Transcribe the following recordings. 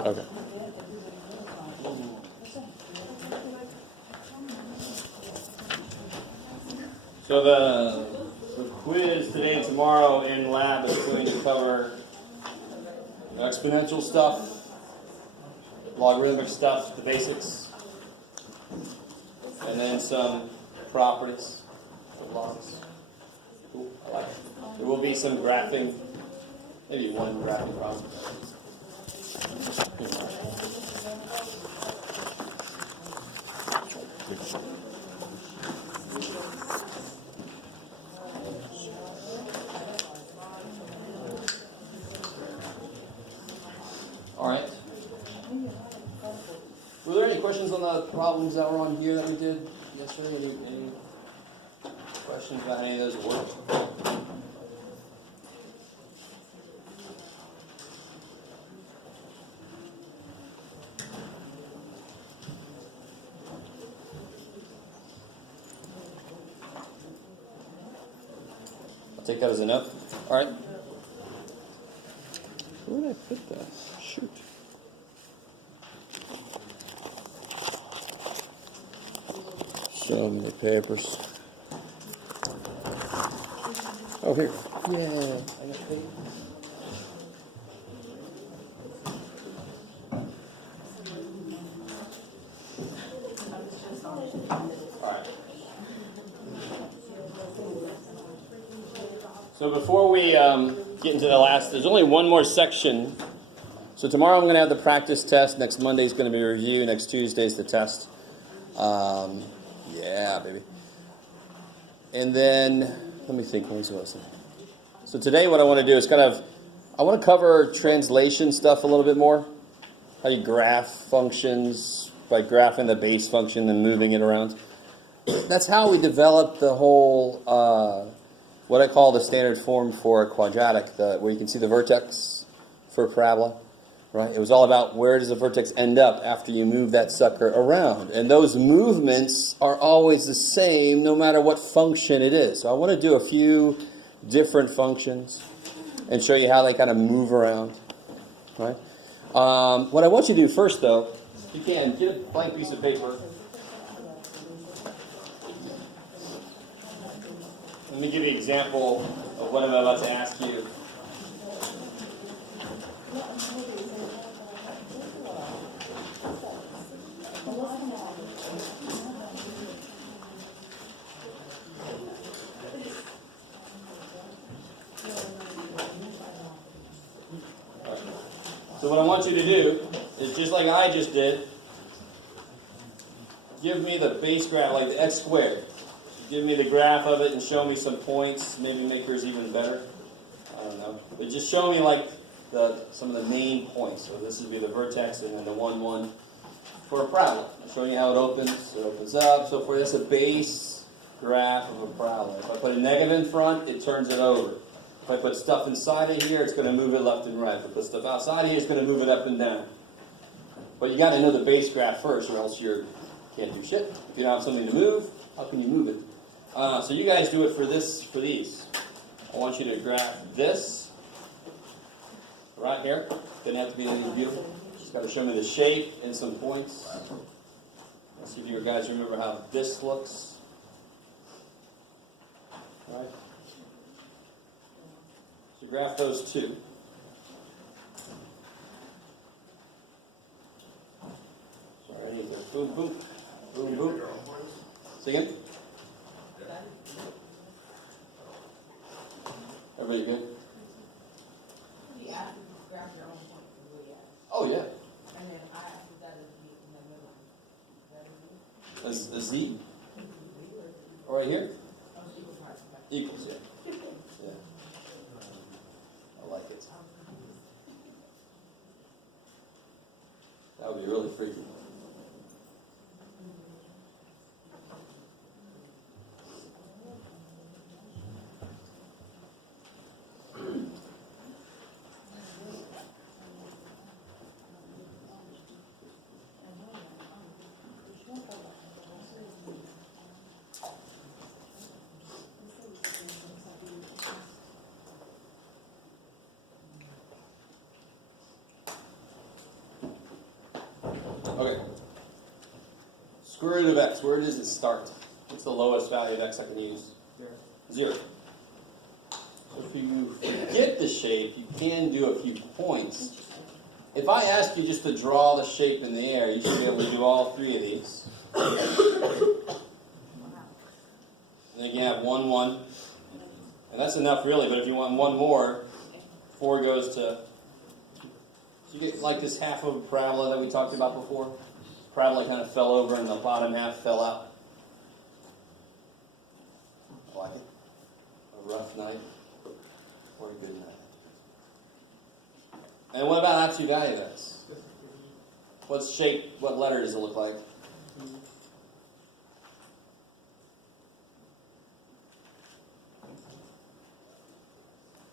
Okay. So the quiz today and tomorrow in lab is going to cover exponential stuff, logarithmic stuff, the basics, and then some properties of logs. Cool, I like it. There will be some graphing, maybe one graphing problem. All right. Were there any questions on the problems that were on here that we did yesterday? Any questions about any of those works? I'll take that as a no. All right. Where did I put that? Shoot. So many papers. Oh, here. Yeah, I got paper. All right. So before we get into the last, there's only one more section. So tomorrow I'm going to have the practice test. Next Monday is going to be a review. Next Tuesday is the test. Yeah, baby. And then, let me think. So today what I want to do is I want to cover translation stuff a little bit more. How you graph functions by graphing the base function and moving it around. That's how we developed the whole, what I call the standard form for a quadratic, where you can see the vertex for a parabola. Right? It was all about where does the vertex end up after you move that sucker around. And those movements are always the same no matter what function it is. So I want to do a few different functions and show you how they kind of move around. Right? What I want you to do first, though, if you can, get a blank piece of paper. Let me give you an example of what I'm about to ask you. So what I want you to do is, just like I just did, give me the base graph, like the x squared. Give me the graph of it and show me some points. Maybe make yours even better. I don't know. But just show me like some of the main points. So this would be the vertex and then the 1, 1 for a parabola. I'm showing you how it opens. It opens up. So for this, a base graph of a parabola. If I put a negative in front, it turns it over. If I put stuff inside of here, it's going to move it left and right. If I put stuff outside of here, it's going to move it up and down. But you got to know the base graph first, or else you can't do shit. If you don't have something to move, how can you move it? So you guys do it for these. I want you to graph this right here. Doesn't have to be anything beautiful. Just got to show me the shape and some points. Let's see if you guys remember how this looks. All right. So graph those two. Sorry, I need to boom, boom, boom, boom. Say again? Everybody good? Yeah, grab your own point from where you at. Oh, yeah. And then I asked that is the middle. A Z? Right here? Oh, she was right. Equals, yeah. Yeah. I like it. That would be really freaky. Okay. Square root of x, where does it start? What's the lowest value of x I can use? 0. So if you forget the shape, you can do a few points. If I ask you just to draw the shape in the air, you should be able to do all 3 of these. And then you have 1, 1. And that's enough really, but if you want one more, 4 goes to... You get like this half of a parabola that we talked about before. Parabola kind of fell over and the bottom half fell out. Like it? A rough night or a good night. And what about absolute value of x? What shape, what letter does it look like?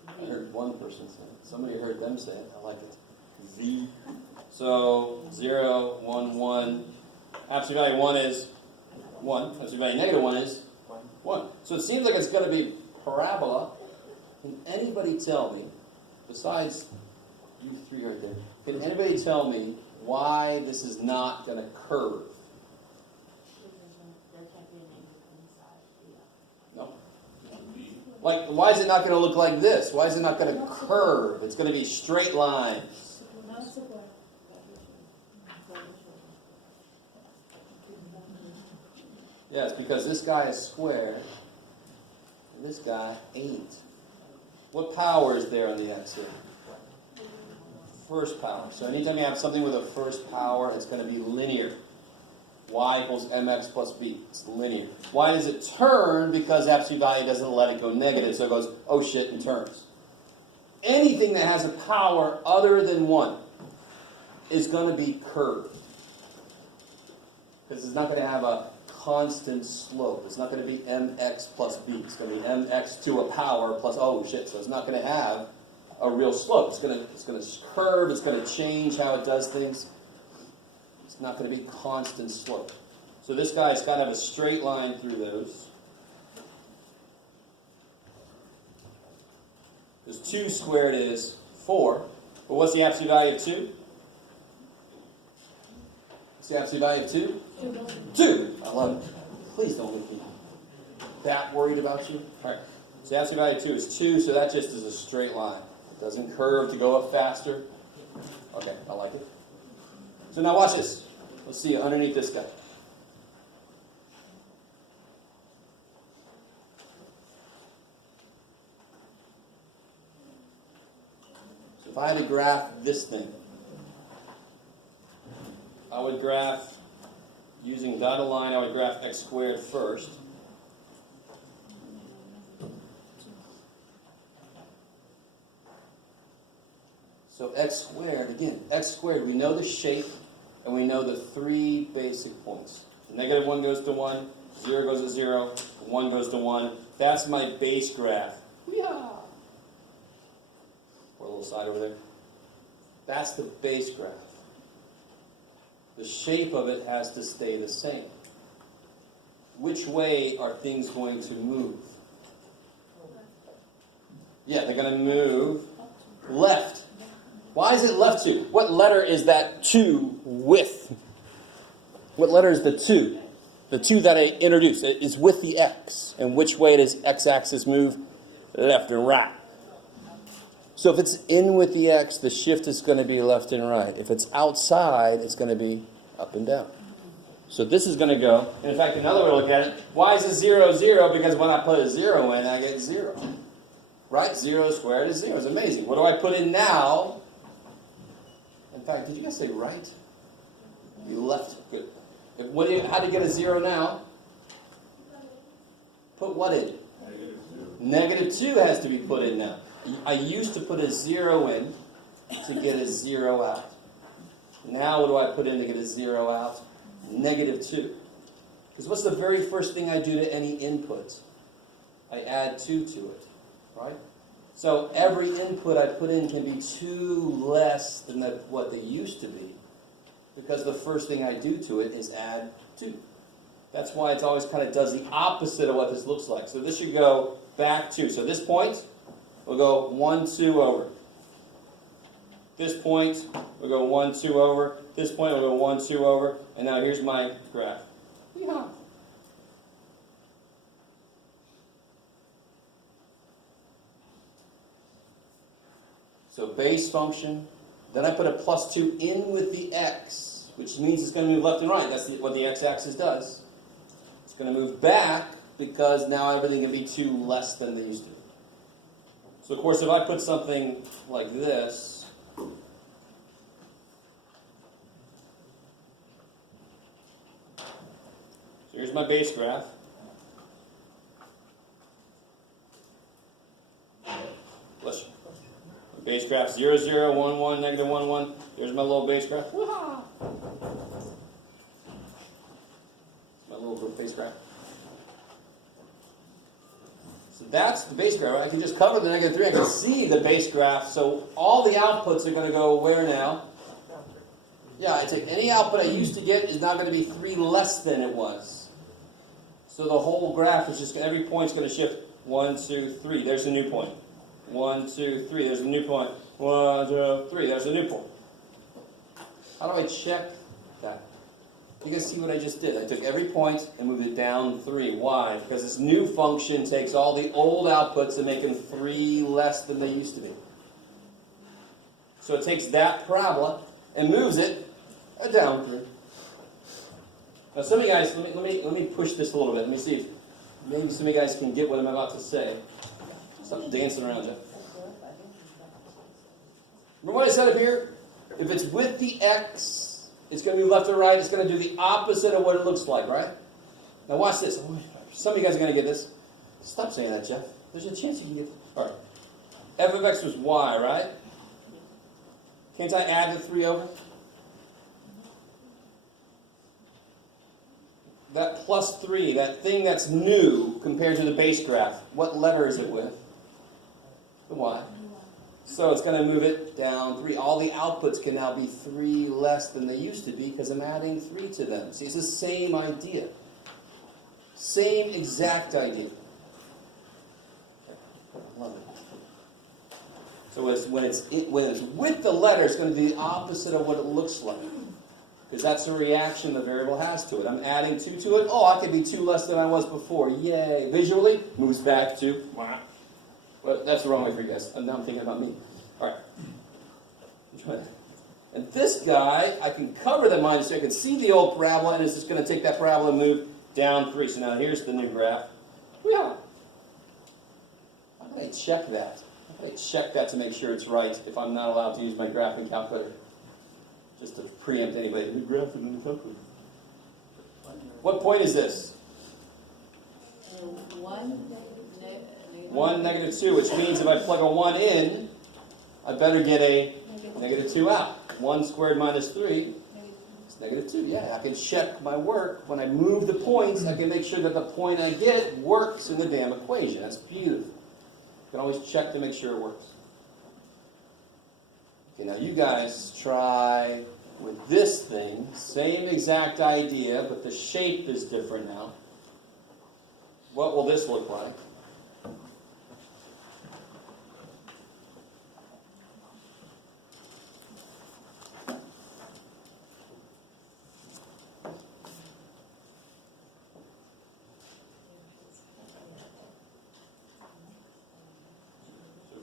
I heard one person say it. Somebody heard them say it. I like it. V. So 0, 1, 1. Absolute value 1 is 1. Absolute value negative 1 is 1. So it seems like it's going to be parabola. Can anybody tell me, besides you 3 right there, can anybody tell me why this is not going to curve? No? Like, why is it not going to look like this? Why is it not going to curve? It's going to be straight lines. Yes, because this guy is square, and this guy ain't. What power is there on the x here? First power. So anytime you have something with a first power, it's going to be linear. Y equals mx plus b. It's linear. Why does it turn? Because absolute value doesn't let it go negative, so it goes, oh shit, and turns. Anything that has a power other than 1 is going to be curved. Because it's not going to have a constant slope. It's not going to be mx plus b. It's going to be mx to a power plus, oh shit, so it's not going to have a real slope. It's going to curve. It's going to change how it does things. It's not going to be constant slope. So this guy's got to have a straight line through those. Because 2 squared is 4. But what's the absolute value of 2? What's the absolute value of 2? 2. I love it. Please don't make me that worried about you. All right. So the absolute value of 2 is 2, so that just is a straight line. It doesn't curve to go up faster. Okay, I like it. So now watch this. Let's see underneath this guy. So if I had to graph this thing, I would graph, using dotted line, I would graph x squared first. So x squared, again, x squared, we know the shape, and we know the 3 basic points. Negative 1 goes to 1, 0 goes to 0, 1 goes to 1. That's my base graph. Yeah. Or a little side over there. That's the base graph. The shape of it has to stay the same. Which way are things going to move? Yeah, they're going to move left. Why is it left 2? What letter is that 2 with? What letter is the 2? The 2 that I introduced. It is with the x. And which way does x-axis move? Left and right. So if it's in with the x, the shift is going to be left and right. If it's outside, it's going to be up and down. So this is going to go. And in fact, another way to look at it, why is it 0, 0? Because when I put a 0 in, I get 0. Right? 0 squared is 0. It's amazing. What do I put in now? In fact, did you guys say right? You left. Good. How do you get a 0 now? Put what in? Negative 2 has to be put in now. I used to put a 0 in to get a 0 out. Now what do I put in to get a 0 out? Negative 2. Because what's the very first thing I do to any input? I add 2 to it. Right? So every input I put in can be 2 less than what they used to be, because the first thing I do to it is add 2. That's why it's always kind of does the opposite of what this looks like. So this should go back 2. So this point will go 1, 2 over. This point will go 1, 2 over. This point will go 1, 2 over. And now here's my graph. Yeah. So base function. Then I put a plus 2 in with the x, which means it's going to move left and right. That's what the x-axis does. It's going to move back because now everything can be 2 less than they used to. So of course, if I put something like this, so here's my base graph. Bless you. Base graph 0, 0, 1, 1, negative 1, 1. There's my little base graph. Woo-ha! My little base graph. So that's the base graph. I can just cover the negative 3. I can see the base graph. So all the outputs are going to go where now? Yeah, I take any output I used to get is now going to be 3 less than it was. So the whole graph is just, every point's going to shift 1, 2, 3. There's a new point. 1, 2, 3. There's a new point. 1, 2, 3. There's a new point. How do I check that? You guys see what I just did? I took every point and moved it down 3. Why? Because this new function takes all the old outputs and make them 3 less than they used to be. So it takes that parabola and moves it down 3. Now some of you guys, let me push this a little bit. Let me see if maybe some of you guys can get what I'm about to say. Stop dancing around, Jeff. Remember what I said up here? If it's with the x, it's going to move left or right. It's going to do the opposite of what it looks like, right? Now watch this. Some of you guys are going to get this. Stop saying that, Jeff. There's a chance you can get it. All right. F of x was y, right? Can't I add the 3 over? That plus 3, that thing that's new compared to the base graph, what letter is it with? The y. So it's going to move it down 3. All the outputs can now be 3 less than they used to be because I'm adding 3 to them. See, it's the same idea. Same exact idea. Love it. So when it's with the letter, it's going to be the opposite of what it looks like. Because that's the reaction the variable has to it. I'm adding 2 to it. Oh, I could be 2 less than I was before. Yay. Visually, moves back to... Well, that's the wrong way for you guys. Now I'm thinking about me. All right. And this guy, I can cover the minus 3. I can see the old parabola, and it's just going to take that parabola and move down 3. So now here's the new graph. Yeah. How can I check that? How can I check that to make sure it's right if I'm not allowed to use my graphing calculator? Just to preempt anybody. Who's graphing in the calculator? What point is this? 1, negative 2, which means if I plug a 1 in, I better get a negative 2 out. 1 squared minus 3 is negative 2. Yeah, I can check my work. When I move the points, I can make sure that the point I get works in the damn equation. That's beautiful. You can always check to make sure it works. Okay, now you guys try with this thing. Same exact idea, but the shape is different now. What will this look like?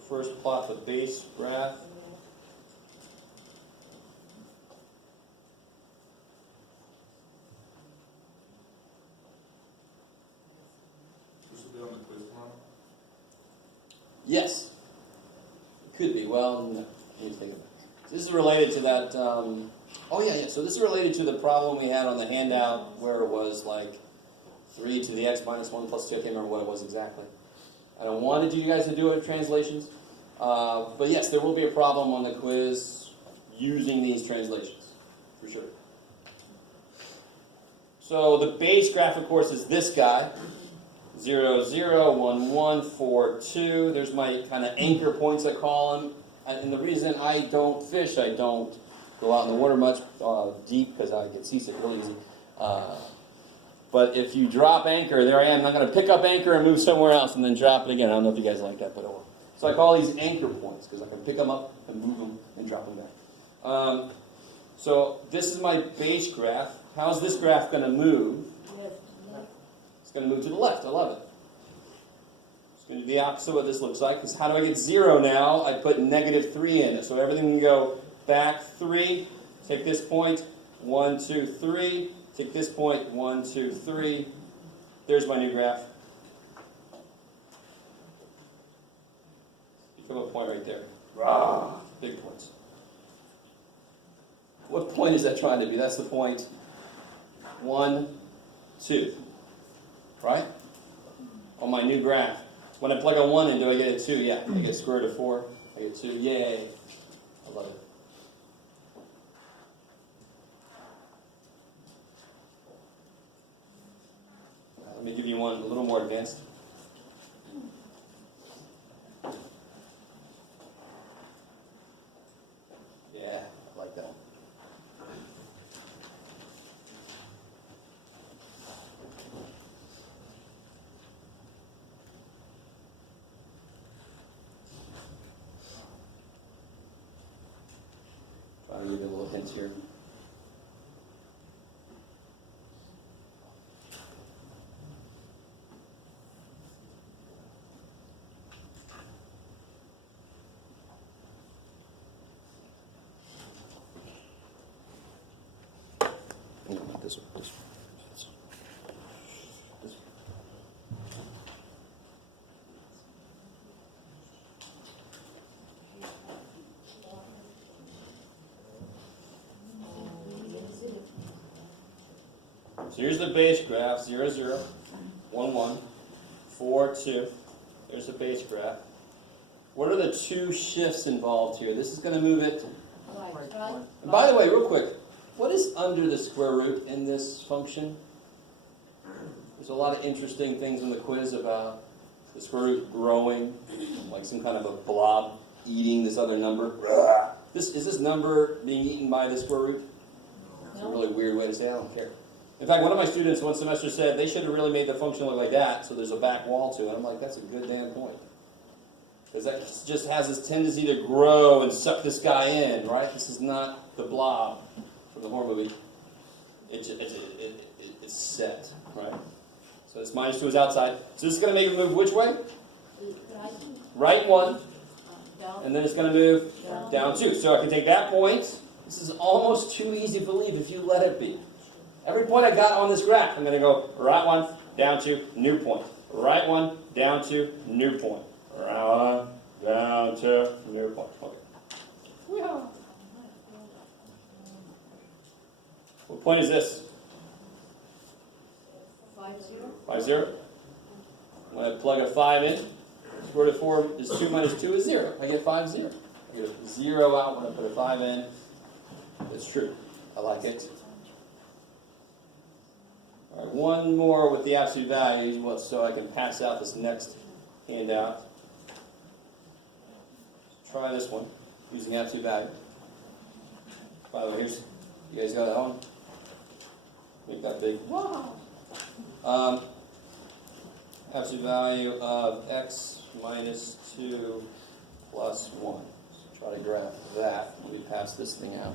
First plot the base graph. This will be on the quiz tomorrow? Yes. It could be. Well, no. Let me think of it. This is related to that. So this is related to the problem we had on the handout where it was like 3 to the x minus 1 plus 2. I can't remember what it was exactly. And I wanted you guys to do it translations. But yes, there will be a problem on the quiz using these translations, for sure. So the base graph, of course, is this guy. 0, 0, 1, 1, 4, 2. There's my kind of anchor points, I call them. And the reason I don't fish, I don't go out in the water much deep, because I get seasick really easy. But if you drop anchor, there I am. I'm going to pick up anchor and move somewhere else and then drop it again. I don't know if you guys like that, but So I call these anchor points because I can pick them up and move them and drop them back. So this is my base graph. How's this graph going to move? It's going to move to the left. I love it. It's going to be the opposite of what this looks like. Because how do I get 0 now? I put -3 in it. So everything can go back 3. Take this point, 1, 2, 3. Take this point, 1, 2, 3. There's my new graph. Become a point right there. Rah, big points. What point is that trying to be? That's the point 1, 2. Right? On my new graph. When I plug a 1 in, do I get a 2? Yeah. I get square root of 4. I get 2. Yay. I love it. Let me give you one a little more advanced. Yeah, I like that. Trying to give you a little hint here. This one, this one. This one. So here's the base graph, 0, 0, 1, 1, 4, 2. There's the base graph. What are the 2 shifts involved here? This is going to move it. And by the way, real quick, what is under the square root in this function? There's a lot of interesting things in the quiz about the square root growing, like some kind of a blob eating this other number. Is this number being eaten by the square root? It's a really weird way to say it. I don't care. In fact, one of my students one semester said they should have really made the function look like that, so there's a back wall to it. I'm like, that's a good damn point. Because that just has this tendency to grow and suck this guy in, right? This is not the blob from the horror movie. It's set, right? So this -2 is outside. So this is going to make it move which way? Right 1. And then it's going to move down 2. So I can take that point. This is almost too easy to believe if you let it be. Every point I got on this graph, I'm going to go right 1, down 2, new point. Right 1, down 2, new point. Right 1, down 2, new point. Okay. Yeah. What point is this? 5, 0. 5, 0. When I plug a 5 in, square root of 4 is 2 minus 2 is 0. I get 5, 0. I get a 0 out when I put a 5 in. It's true. I like it. All right, one more with the absolute values, so I can pass out this next handout. Try this one using absolute value. By the way, here's, you guys got that one? Make that big. Wow. Absolute value of x minus 2 plus 1. So try to graph that when we pass this thing out.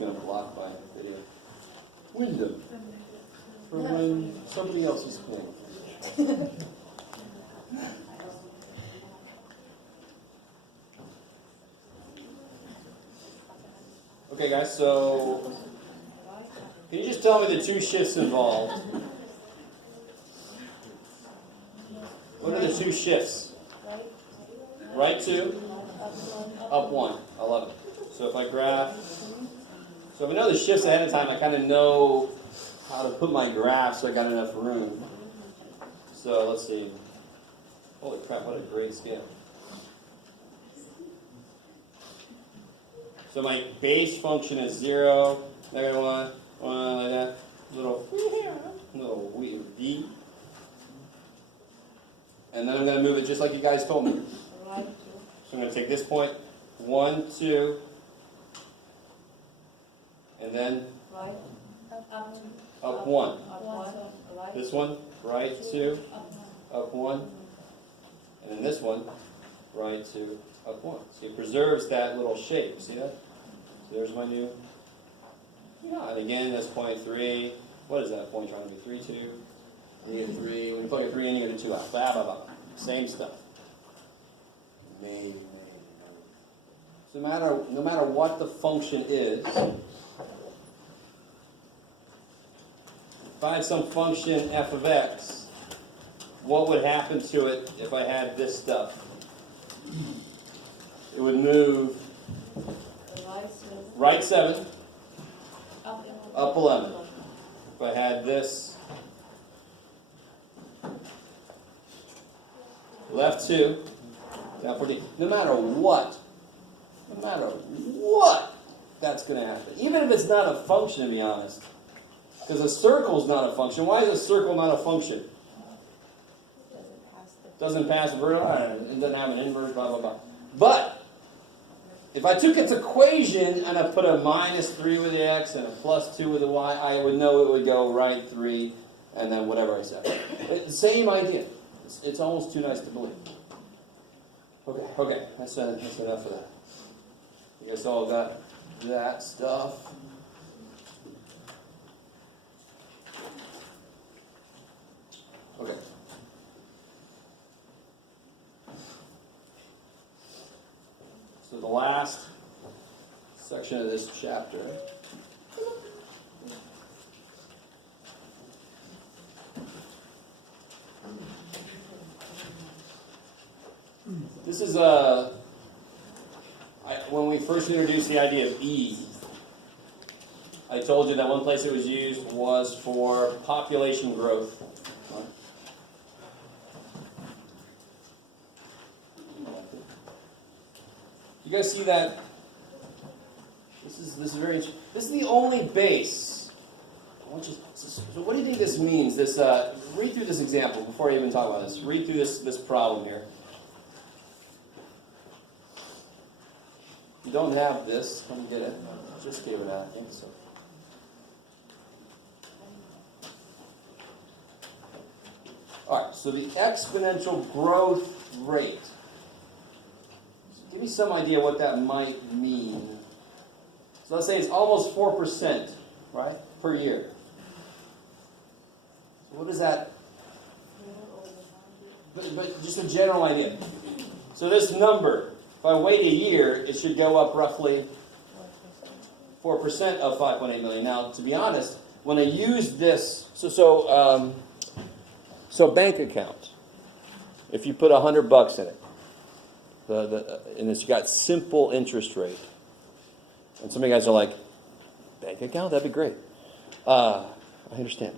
going to block my video window for when somebody else is playing. Okay, guys, so can you just tell me the two shifts involved? What are the two shifts? Right 2, up 1. I love it. So if I graph, so if I know the shifts ahead of time, I kind of know how to put my graph so I got enough room. So let's see. Holy crap, what a great scale. So my base function is 0, -1, 1, like that. Little weird D. And then I'm going to move it just like you guys told me. So I'm going to take this point, 1, 2, and then up 1. This one, right 2, up 1, and then this one, right 2, up 1. So it preserves that little shape. See that? So there's my new. Yeah, and again, this point 3. What is that point trying to be? 3, 2. You get a 3. When you plug a 3 in, you get a 2 out. Blah, blah, blah. Same stuff. Maybe. So no matter what the function is, if I had some function f of x, what would happen to it if I had this stuff? It would move right 7, up 11. If I had this left 2, down 14. No matter what, that's going to happen. Even if it's not a function, to be honest. Because a circle is not a function. Why is a circle not a function? Doesn't pass the vertical. It doesn't have an inverse, blah, blah, blah. But if I took its equation and I put a -3 with the x and a +2 with the y, I would know it would go right 3 and then whatever I said. Same idea. It's almost too nice to believe. Okay, that's enough of that. You guys all got that stuff? Okay. So the last section of this chapter this is when we first introduced the idea of E, I told you that one place it was used was for population growth. You guys see that? This is very interesting. This is the only base. So what do you think this means? This read through this example before I even talk about this. Read through this problem here. If you don't have this, come get it. I just gave it out, I think so. All right, so the exponential growth rate. Give me some idea what that might mean. So let's say it's almost 4%, right, per year. So what is that? But just a general idea. So this number, if I wait a year, it should go up roughly 4% of 5.8 million. Now, to be honest, when I use this, so bank account, if you put $100 in it, and it's got simple interest rate. And some of you guys are like, bank account? That'd be great. I understand.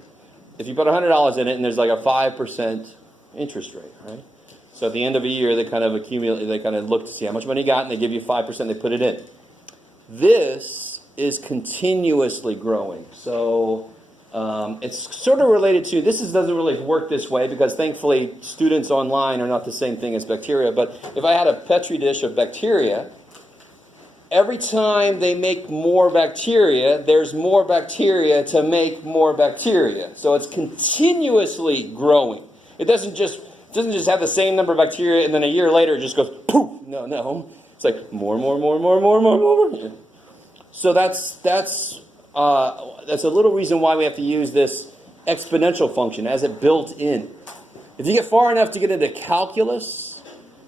If you put $100 in it and there's like a 5% interest rate, right? So at the end of a year, they kind of accumulate, they kind of look to see how much money you got, and they give you 5%, they put it in. This is continuously growing. So it's sort of related to, doesn't really work this way because thankfully students online are not the same thing as bacteria. But if I had a Petri dish of bacteria, every time they make more bacteria, there's more bacteria to make more bacteria. So it's continuously growing. It doesn't just have the same number of bacteria and then a year later it just goes poof. No. It's like more. So that's a little reason why we have to use this exponential function as it built in. If you get far enough to get into calculus,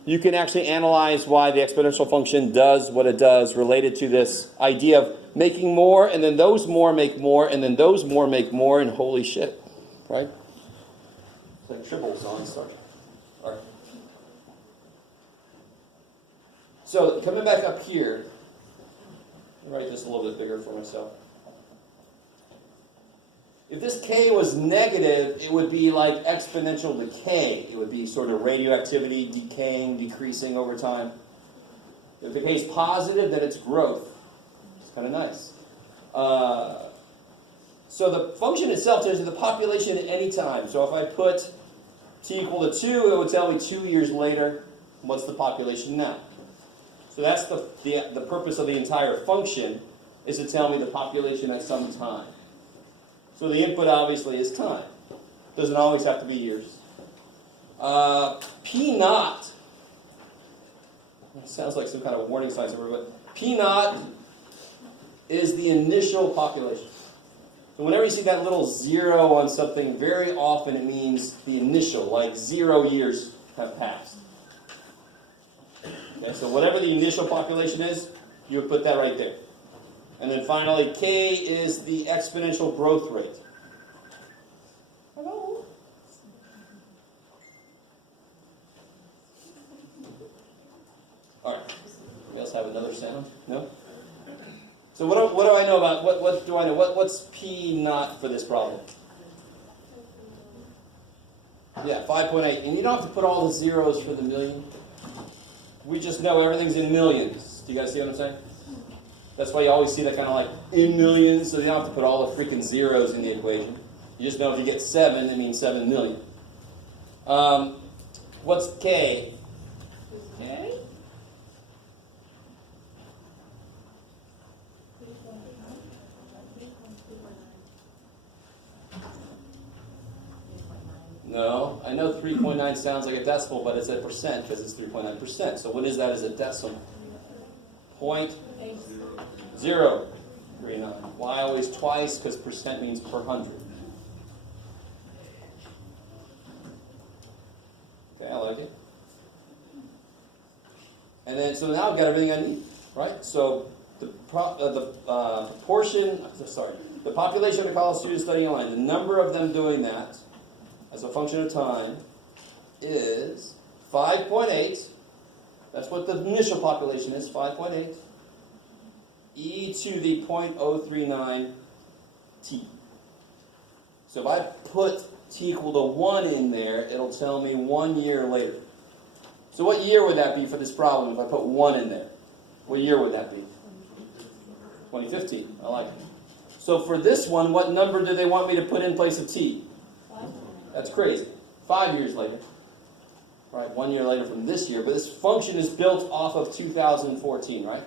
you can actually analyze why the exponential function does what it does related to this idea of making more, and then those more make more, and then those more make more, and holy shit, right? It's like triples on Star Trek. All right. So coming back up here, I'll write this a little bit bigger for myself. If this k was negative, it would be like exponential decay. It would be sort of radioactivity decaying, decreasing over time. If the k is positive, then it's growth. It's kind of nice. So the function itself tells you the population at any time. So if I put t equal to 2, it would tell me 2 years later, what's the population now? So that's the purpose of the entire function, is to tell me the population at some time. So the input obviously is time. Doesn't always have to be years. P naught, sounds like some kind of warning sign somewhere, but P naught is the initial population. So whenever you see that little 0 on something, very often it means the initial, like 0 years have passed. Okay, so whatever the initial population is, you would put that right there. And then finally, k is the exponential growth rate. Hello? All right. Anybody else have another sound? No? So what do I know about, what do I know? What's P naught for this problem? Yeah, 5.8. And you don't have to put all the zeros for the million. We just know everything's in millions. Do you guys see what I'm saying? That's why you always see that kind of like in millions, so you don't have to put all the freaking zeros in the equation. You just know if you get 7, it means 7 million. What's k? K? No, I know 3.9 sounds like a decimal, but it's a percent because it's 3.9%. So what is that as a decimal? 0.039. Why always twice? Because percent means per 100. Okay, I like it. And then, so now I've got everything I need, right? So the population of college students studying online, the number of them doing that as a function of time is 5.8. That's what the initial population is, 5.8. E to the 0.039 t. So if I put t equal to 1 in there, it'll tell me 1 year later. So what year would that be for this problem if I put 1 in there? What year would that be? 2015. I like it. So for this one, what number do they want me to put in place of t? That's crazy. 5 years later. Right, 1 year later from this year. But this function is built off of 2014, right?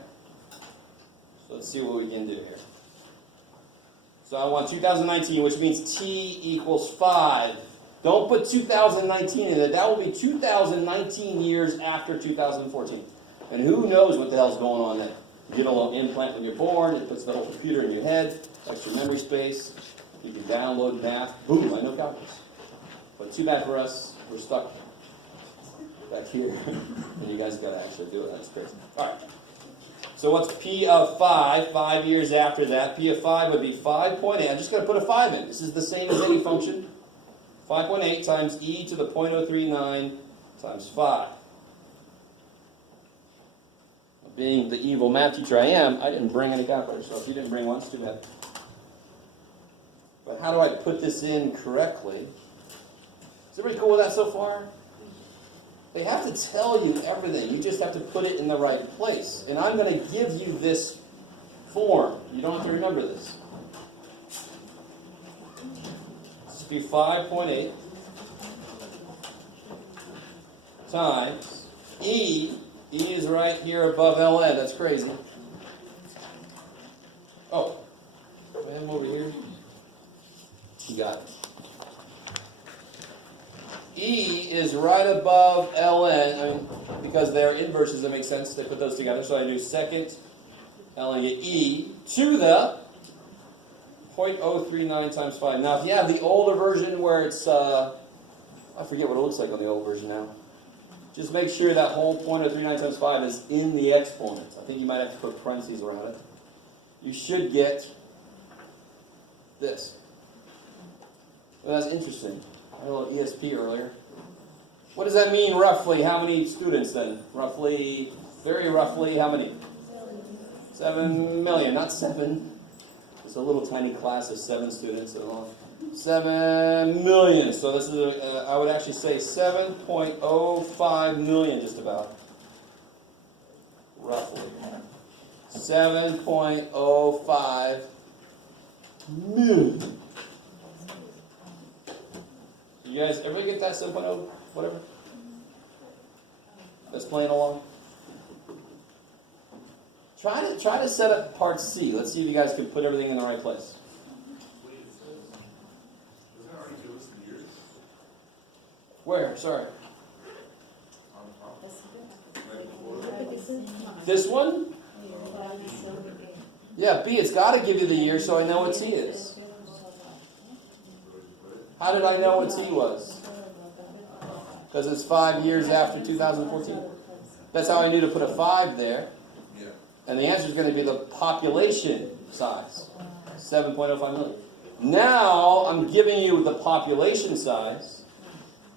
So let's see what we can do here. So I want 2019, which means t equals 5. Don't put 2019 in there. That will be 2019 years after 2014. And who knows what the hell's going on there. You get a little implant when you're born. It puts the whole computer in your head. Extra memory space. You can download math. Boom, I know calculus. But too bad for us. We're stuck back here. And you guys got to actually do it. That's crazy. All right. So what's P of 5? 5 years after that. P of 5 would be 5.8. I'm just going to put a 5 in. This is the same as any function. 5.8 times e to the 0.039 times 5. Being the evil math teacher I am, I didn't bring any calculator. So if you didn't bring one, it's too bad. But how do I put this in correctly? Is everybody cool with that so far? They have to tell you everything. You just have to put it in the right place. And I'm going to give you this form. You don't have to remember this. This would be 5.8 times E. E is right here above ln. That's crazy. Oh. I'm over here. You got it. E is right above ln, because they're inverses, that makes sense. They put those together. So I do second ln get e to the 0.039 times 5. Now, if you have the older version where it's, I forget what it looks like on the old version now. Just make sure that whole 0.039 times 5 is in the exponent. I think you might have to put parentheses around it. You should get this. Well, that's interesting. I had a little ESP earlier. What does that mean roughly? How many students then? Roughly, very roughly, how many? 7 million, not 7. It's a little tiny class of 7 students. 7 million. So this is, I would actually say 7.05 million, just about. Roughly. 7.05 million. You guys, everybody get that 7.0, whatever? That's playing along. Try to set up part C. Let's see if you guys can put everything in the right place. Does that already give us the years? Where? Sorry. Like before? This one? Yeah, B. It's got to give you the year so I know what T is. How did I know what T was? Because it's 5 years after 2014. That's how I knew to put a 5 there. Yeah. And the answer is going to be the population size, 7.05 million. Now I'm giving you the population size.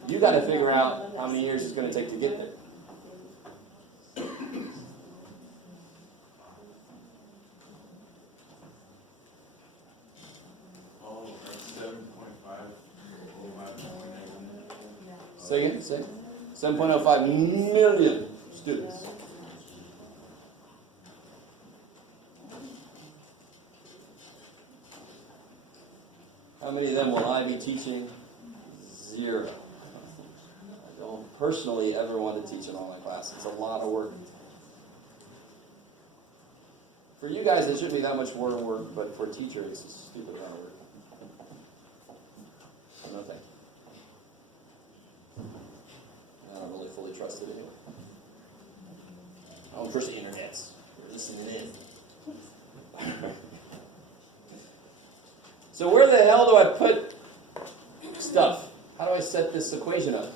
You got to figure out how many years it's going to take to get there. Oh, that's 7.5. Say again, say. 7.05 million students. How many of them will I be teaching? 0. I don't personally ever want to teach an online class. It's a lot of work. For you guys, it shouldn't be that much more work, but for a teacher, it's a stupid amount of work. No thank you. I don't really fully trust it anyway. I don't trust the internets. We're listening in. So where the hell do I put stuff? How do I set this equation up?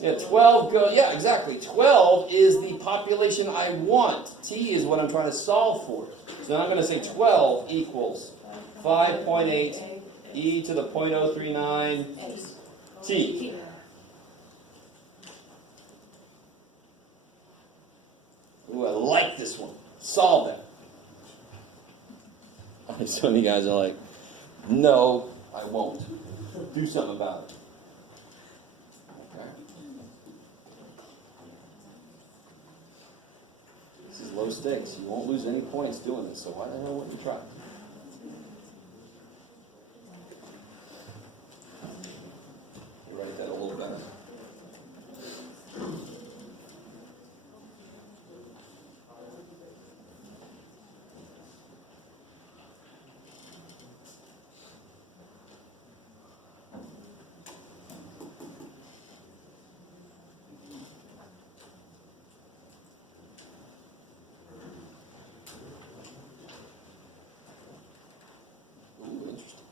Yeah, 12 go. Yeah, exactly. 12 is the population I want. T is what I'm trying to solve for. So now I'm going to say 12 equals 5.8 e to the 0.039 t. Ooh, I like this one. Solve that. Some of you guys are like, no, I won't. Do something about it. Okay. This is low stakes. You won't lose any points doing this, so why the hell wouldn't you try? Write that a little better. Ooh, interesting.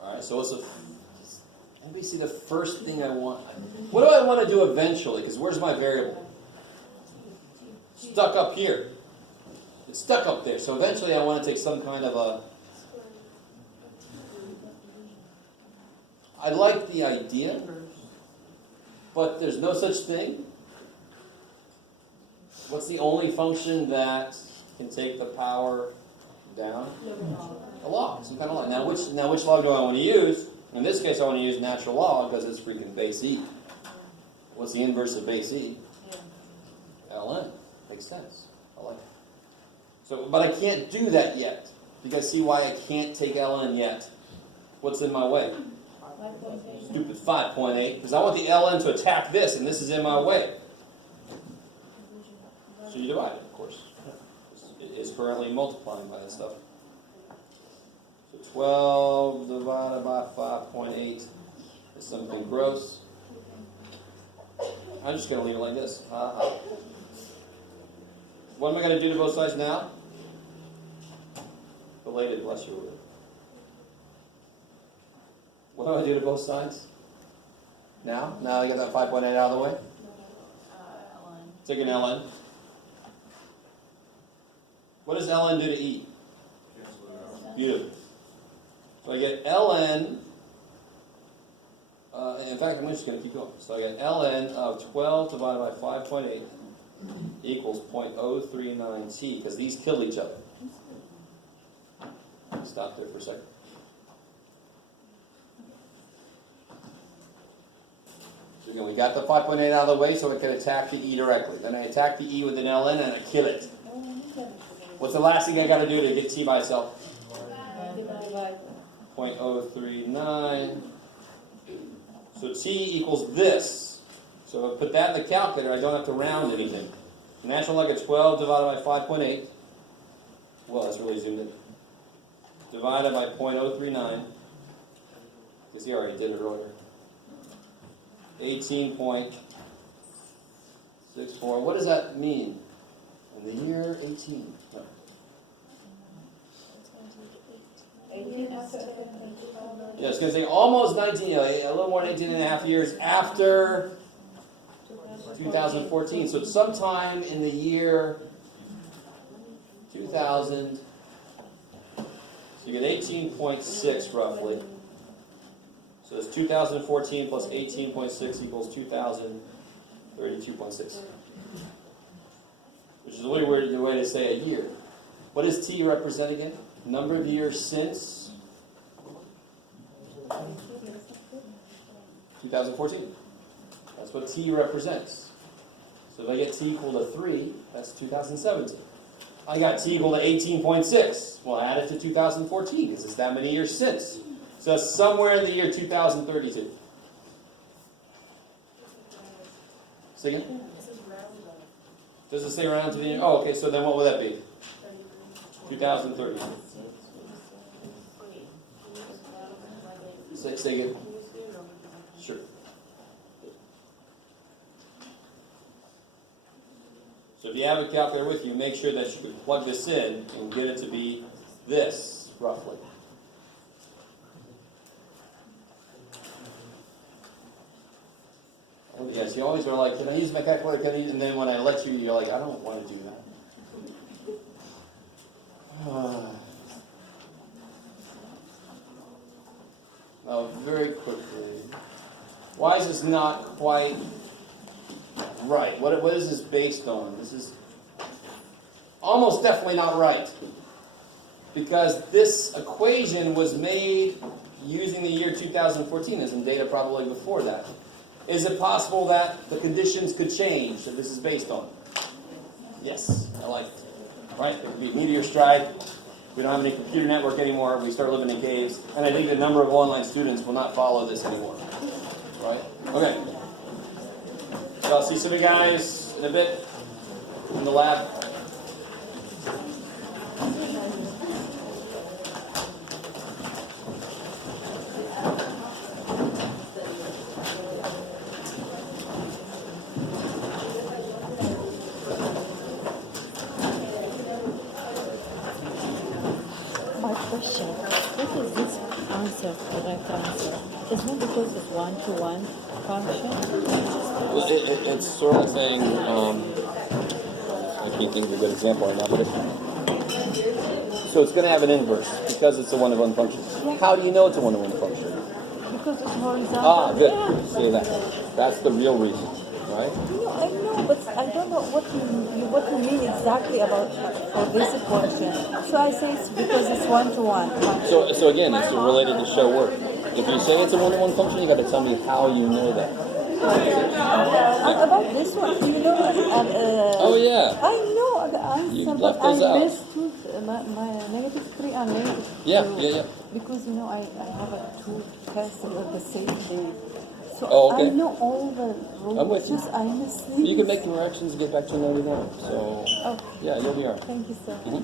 Alright, so what's let me see the first thing I want. What do I want to do eventually? Because where's my variable? Stuck up here. It's stuck up there. So eventually I want to take some kind of a... I like the idea, but there's no such thing. What's the only function that can take the power down? A log, some kind of log. Now which log do I want to use? In this case, I want to use natural log because it's freaking base e. What's the inverse of base e? ln. Makes sense. I like it. So, but I can't do that yet. You guys see why I can't take ln yet? What's in my way? Stupid 5.8. Because I want the ln to attack this, and this is in my way. So you divide it, of course. It is currently multiplying by that stuff. So 12 divided by 5.8 is something gross. I'm just going to leave it like this. What am I going to do to both sides now? Related, bless you. What do I do to both sides? Now? Now you got that 5.8 out of the way? ln. Take an ln. What does ln do to e? Cancel it out. Beautiful. So I get ln, in fact, I'm just going to keep going. So I get ln of 12 divided by 5.8 equals 0.039t, because these kill each other. Stop there for a second. So again, we got the 5.8 out of the way so it can attack the e directly. Then I attack the e with an ln and I kill it. What's the last thing I got to do to get t by itself? 0.039. So t equals this. So if I put that in the calculator, I don't have to round anything. Natural log of 12 divided by 5.8. Well, that's really zoomed in. Divided by 0.039. Because he already did it earlier. 18.64. What does that mean? In the year 18. No. 18 after. Yeah, it's going to say almost 19, a little more than 18 and a half years after 2014. So it's sometime in the year 2000. So you get 18.6 roughly. So it's 2014 plus 18.6 equals 2032.6. Which is a really weird way to say a year. What does T represent again? Number of years since 2014. That's what T represents. So if I get T equal to 3, that's 2017. I got T equal to 18.6. Well, add it to 2014 because it's that many years since. So somewhere in the year 2032. Say again? Does it say around to the year? Oh, okay, so then what would that be? 2030. Say again. Sure. So if you have a calculator with you, make sure that you can plug this in and get it to be this, roughly. Yes, you always are like, can I use my calculator? Can I use? And then when I let you, you're like, I don't want to do that. Now, very quickly, why is this not quite right? What is this based on? This is almost definitely not right. Because this equation was made using the year 2014. There's some data probably before that. Is it possible that the conditions could change that this is based on? Yes, I like it. Right? There could be a meteor strike. We don't have any computer network anymore. We start living in caves. And I think the number of online students will not follow this anymore. Right? Okay. So I'll see some of you guys in a bit in the lab. Question. What is this answer, correct answer? It's not because it's one-to-one function? Well, it's sort of like saying, I can't think of a good example right now, but so it's going to have an inverse because it's a one-to-one function. Yeah. How do you know it's a one-to-one function? Because it's horizontal. Ah, good. Yeah. See that. That's the real reason, right? No, I know, but I don't know what you mean exactly about for this equation. So I say it's because it's one-to-one function. So again, it's related to show work. If you say it's a one-to-one function, you got to tell me how you know that. About this one, you know, Oh yeah. I know the answer, You but left I those out. missed two, my -3 and -2. Yeah. Because, you know, I have a two tests on the same day. So Oh, okay. I know all the rules. I'm with you. Just I miss things. You can make directions and get back to another one. So, Oh, yeah, you'll be all right. thank you, sir. Mhm.